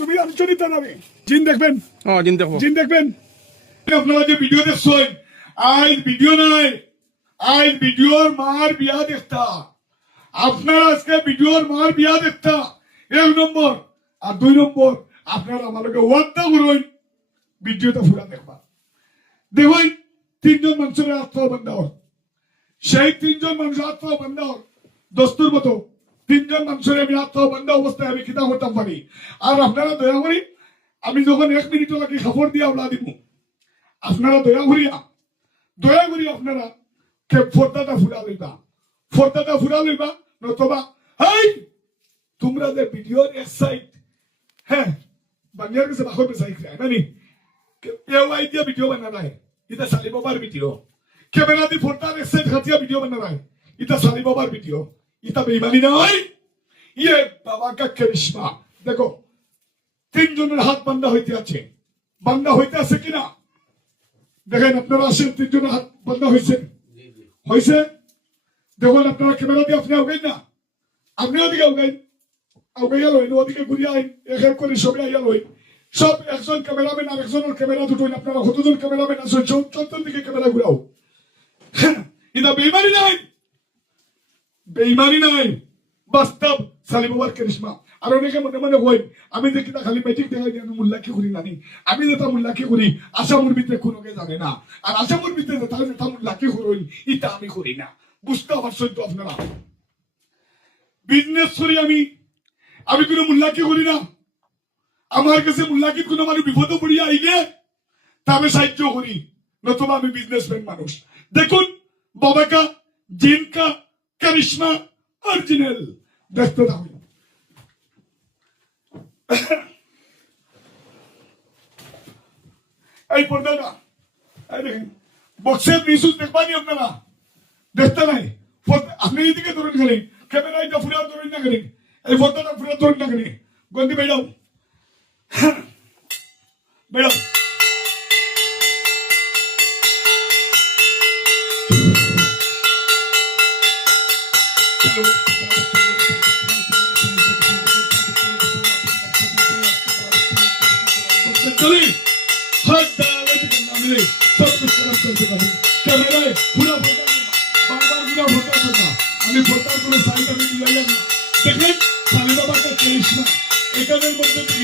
তুমি আলোচনিত নামে জিন দেখবেন, জিন দেখবো, জিন দেখবেন। আপনারা যে ভিডিও দেখছেন, আজ ভিডিও নাই, আজ ভিডিওর মার বিয়া দেখতা। আপনারা আজকে ভিডিওর মার বিয়া দেখতা, 1 নম্বর। আর 2 নম্বর, আপনারা আমাকে ওয়াদা করুন ভিডিওটা পুরা দেখবা। দেখুন 3 জন মানুষের আত্মবন্ধা হল, সেই 3 জন মানুষের আত্মবন্ধা হল দস্তুর মতো 3 জন মানুষের আমি আত্মবন্ধা অবস্থায় আমি কিতাব করতাম পারি। আর আপনারা দয়া করি, আমি যখন 1 মিনিট লাগে খবর দিয়ে আমরা দিব, আপনারা দয়া করি আপনারা কে ফর্দাটা ফুরা লইবা, ফর্দাটা ফুরা লইবা। নতুবা হাই তোমরা যে ভিডিওর এক সাইড, হ্যাঁ বাংলার কাছে বাহর বেসাই খায় নানি এওয়াই দিয়ে ভিডিও বানা নাই, এটা সালি বাবার ভিডিও। ক্যামেরা দিয়ে ফর্দার এক সাইড হাতিয়া ভিডিও বানা নাই, এটা সালি বাবার ভিডিও। এটা বেঈমানি নয়, ইয়ে বাবা কা করিশ্মা। দেখো 3 জনের হাত বান্ধা হইতে আছে, বান্ধা হইতে আছে কিনা দেখেন। আপনারা আসেন, 3 জনের হাত বান্ধা হয়েছে, হয়েছে। দেখুন আপনারা ক্যামেরা দিয়ে আপনি আউগাই না, আপনি ওদিকে আউগাইয়া লইন, ওদিকে ঘুরিয়ে আইন, এক করে সবাই আইয়া লইন। সব একজন ক্যামেরাম্যান আর একজনের ক্যামেরা দুটোই, আপনারা কতজন ক্যামেরাম্যান আছেন 14 দিকে ক্যামেরা ঘুরাও। এটা বেইমানি নাই, বেইমানি নাই, বাস্তব সালিম বাবার করিশ্মা। আর অনেকে মনে মনে হয় আমি দেখি না খালি ম্যাজিক দেখাই দিয়ে আমি মুল্লাকি করি নানি, আমি যেটা মুল্লাকি করি আসামুর ভিতরে কোনোকে জানে না। আর আসামুর ভিতরে যেটা মুল্লাকি করি এটা আমি করি না, বুঝতে পারছেন তো আপনারা। বিজনেস করি আমি কোনো মুল্লাকি করি না। আমার কাছে মুল্লাকি কোনো মানুষ বিপদে পড়িয়া আইলে তবে সাহায্য করি, নতুবা আমি বিজনেসম্যান মানুষ। দেখুন বাবাকা জিনকা করিশ্মা অরিজিনাল দেখতে থাকুন। এই পর্দাটা এই দেখেন, বক্সের নিউজ দেখবানি আপনারা, দেখতে নাই। আপনি এদিকে ধরুন খালি ক্যামেরা, এটা ফুরা ধরুন না খালি, এই পর্দাটা ফুরা ধরুন না খালি। গন্ডি বেড়াও, বেড়াও। चलिए हर दावत के मामले सब कुछ खराब करते हैं। कैमरा पूरा फोटा बार-बार पूरा फोटा करना, हमें फोटा করে সাইড আমি দিলাম না। দেখেন সালি বাবা কা করিশ্মা, এখানের মধ্যে কি